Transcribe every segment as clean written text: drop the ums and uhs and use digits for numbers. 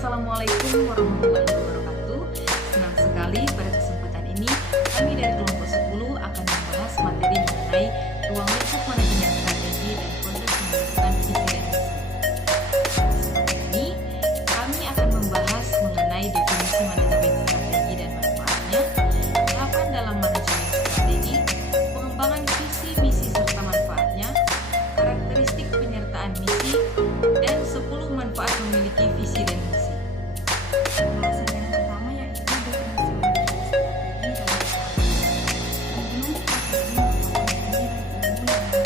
Assalamualaikum warahmatullahi wabarakatuh. Senang sekali pada kesempatan ini kami dari kelompok 10 akan membahas materi mengenai ruang lingkup manajemen strategi dan proses pembentukan visi dan misi. Seperti ini, kami akan membahas mengenai definisi manajemen strategi dan manfaatnya, tahapan dalam manajemen strategi, pengembangan visi, misi serta manfaatnya, karakteristik penyertaan misi, dan 10 manfaat memiliki visi dan misi. Pembahasan yang pertama yaitu definisi manajemen strategi dan manajemen strategi merupakan ilmu dan ilmu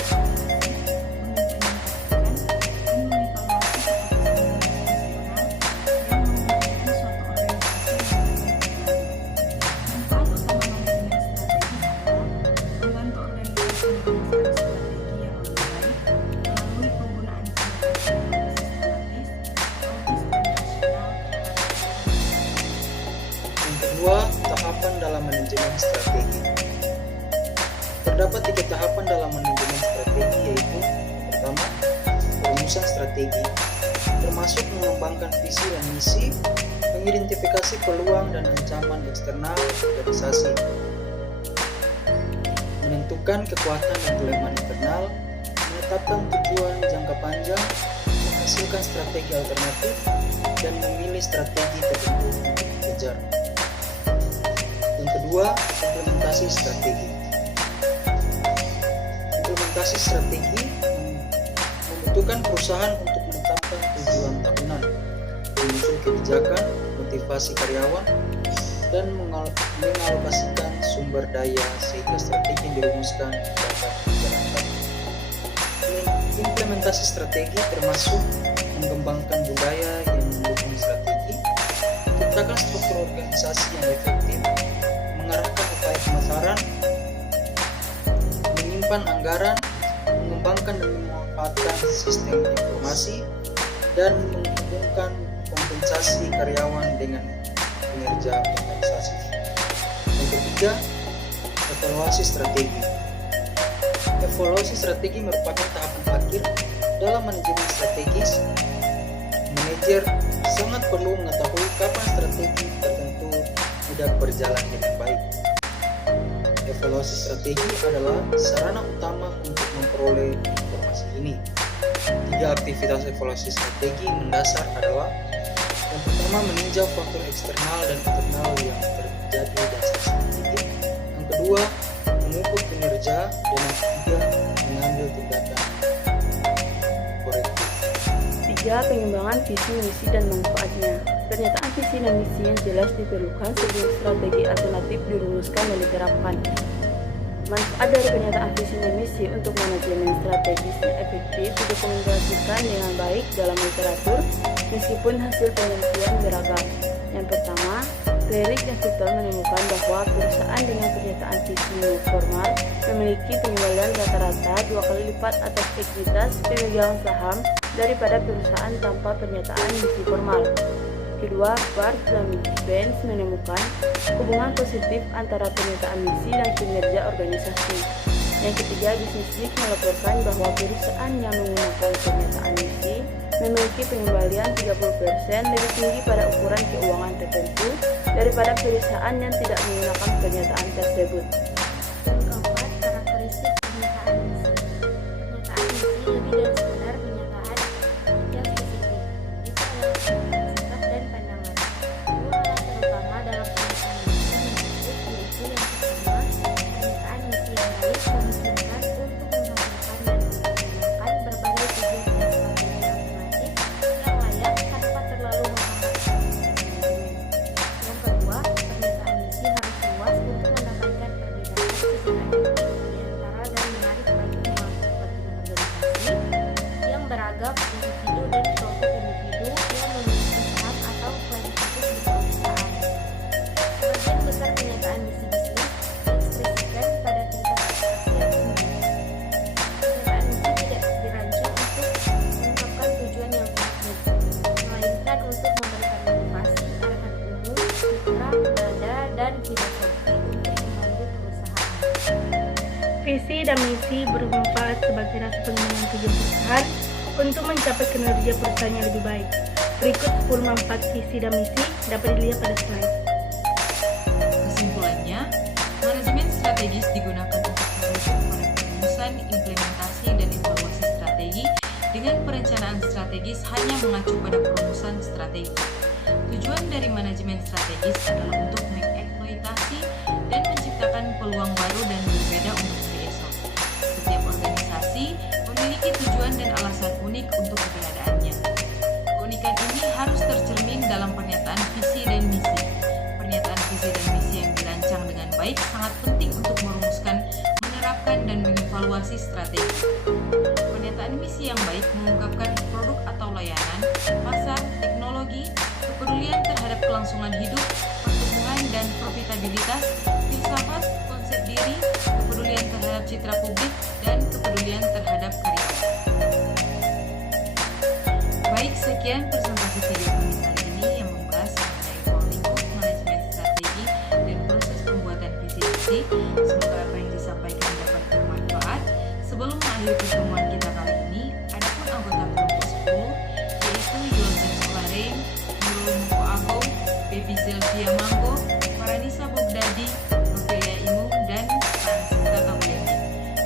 yang mengimplementasikan dan mengevaluasi keputusan nasional yang memungkinkan suatu organisasi manfaat utama manajemen strategi adalah membantu organisasi merumuskan strategi yang lebih baik melalui penggunaan strategi sistematis, logis, dan rasional. Yang kedua, tahapan dalam manajemen strategi. Terdapat 3 tahapan dalam manajemen strategi, yaitu yang pertama, perumusan strategi, termasuk mengembangkan visi dan misi, mengidentifikasi peluang dan ancaman eksternal organisasi, menentukan kekuatan dan kelemahan internal, menetapkan tujuan jangka panjang, menghasilkan strategi alternatif, dan memilih strategi tertentu untuk dikejar. Yang kedua, implementasi strategi. Implementasi strategi membutuhkan perusahaan untuk menetapkan tujuan tahunan, menyusun kebijakan, motivasi karyawan, dan mengalokasikan sumber daya sehingga strategi yang dirumuskan dapat dijalankan. Implementasi strategi termasuk mengembangkan budaya yang mendukung strategi, menciptakan struktur organisasi yang efektif, mengarahkan upaya pemasaran, menyimpan anggaran, mengembangkan dan memanfaatkan sistem informasi, dan menghubungkan kompensasi karyawan dengan kinerja organisasi. Yang ketiga, evaluasi strategi. Evaluasi strategi merupakan tahapan akhir dalam manajemen strategis. Manajer sangat perlu mengetahui kapan strategi tertentu tidak berjalan dengan baik. Evaluasi strategi adalah sarana utama untuk memperoleh informasi ini. 3 aktivitas evaluasi strategi mendasar adalah: yang pertama, meninjau faktor eksternal dan internal yang terjadi dasar strategi. Yang kedua, mengukur kinerja. Dan yang ketiga, mengambil tindakan korektif. 3. Pengembangan visi, misi, dan manfaatnya. Pernyataan visi dan misi yang jelas diperlukan sebelum strategi alternatif dirumuskan dan diterapkan. Manfaat dari pernyataan visi dan misi untuk manajemen strategis yang efektif didokumentasikan dengan baik dalam literatur, meskipun hasil penelitian beragam. Yang pertama, Cleric dan Victor menemukan bahwa perusahaan dengan pernyataan visi formal memiliki pengembalian rata-rata 2 kali lipat atas ekuitas pemegang saham daripada perusahaan tanpa pernyataan misi formal. Kedua, Bart dan Benz menemukan hubungan positif antara pernyataan misi dan kinerja organisasi. Yang ketiga, Business Week melaporkan bahwa perusahaan yang menggunakan pernyataan misi memiliki pengembalian 30% lebih tinggi pada ukuran keuangan tertentu daripada perusahaan yang tidak menggunakan pernyataan tersebut. Yang keempat, karakteristik pernyataan misi. Pernyataan misi lebih dari sekedar pernyataan yang spesifik. Itu adalah pernyataan sikap dan pandangan. 2 hal terutama dalam pernyataan misi menyebut, yaitu yang pertama, pernyataan misi yang baik memungkinkan untuk menghasilkan dan menggunakan berbagai tujuan dan strategi alternatif yang layak tanpa terlalu menghambat manajemen. Yang kedua, pernyataan misi harus luas untuk mendapatkan perbedaan visi efektif di antara dan menarik bagi kepentingan organisasi yang beragam individu dan kelompok individu yang memiliki saham atau kualifikasi di perusahaan. Sebagian besar pernyataan misi bisnis diekspresikan pada tingkat abstraksi yang tinggi. Pernyataan misi tidak dirancang untuk mengungkapkan tujuan yang konkret, melainkan untuk memberikan motivasi, arahan umum, citra, nada, dan filosofi untuk membantu perusahaan. Visi dan misi bermanfaat sebagai rasa pengembangan tujuan perusahaan untuk mencapai kinerja perusahaan yang lebih baik. Berikut 10 manfaat visi dan misi dapat dilihat pada slide. Kesimpulannya, manajemen strategis digunakan untuk merujuk pada perumusan, implementasi, dan evaluasi strategi dengan perencanaan strategis hanya mengacu pada perumusan strategi. Tujuan dari manajemen strategis adalah untuk mengeksploitasi dan menciptakan peluang baru dan berbeda untuk hari esok. Setiap organisasi memiliki tujuan dan alasan unik untuk keberadaannya. Keunikan ini harus tercermin dalam pernyataan visi dan misi. Pernyataan visi dan misi yang dirancang dengan baik sangat penting untuk merumuskan, menerapkan, dan mengevaluasi strategi. Pernyataan misi yang baik mengungkapkan produk atau layanan, pasar, teknologi, kepedulian terhadap kelangsungan hidup, pertumbuhan dan profitabilitas, filsafat, konsep diri, kepedulian terhadap citra publik, dan kepedulian terhadap karyawan. Baik, sekian presentasi video kami kali ini yang membahas mengenai ruang lingkup manajemen strategi dan proses pembuatan visi misi. Semoga apa yang disampaikan dapat bermanfaat. Sebelum mengakhiri pertemuan kita kali ini, adapun anggota kelompok 10 yaitu Yolzen Solareng, Nurul Muko Ago, Baby Zelvia Manggo, Faranisa Bogdadi, Novelia Imung, dan Francesca Kabulendi.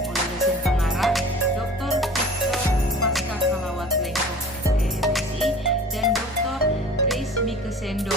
Oleh dosen pengarah, Dr. Victor Pasca Kalawat Lengkong SEMSI dan Dr. Grace Mikesendo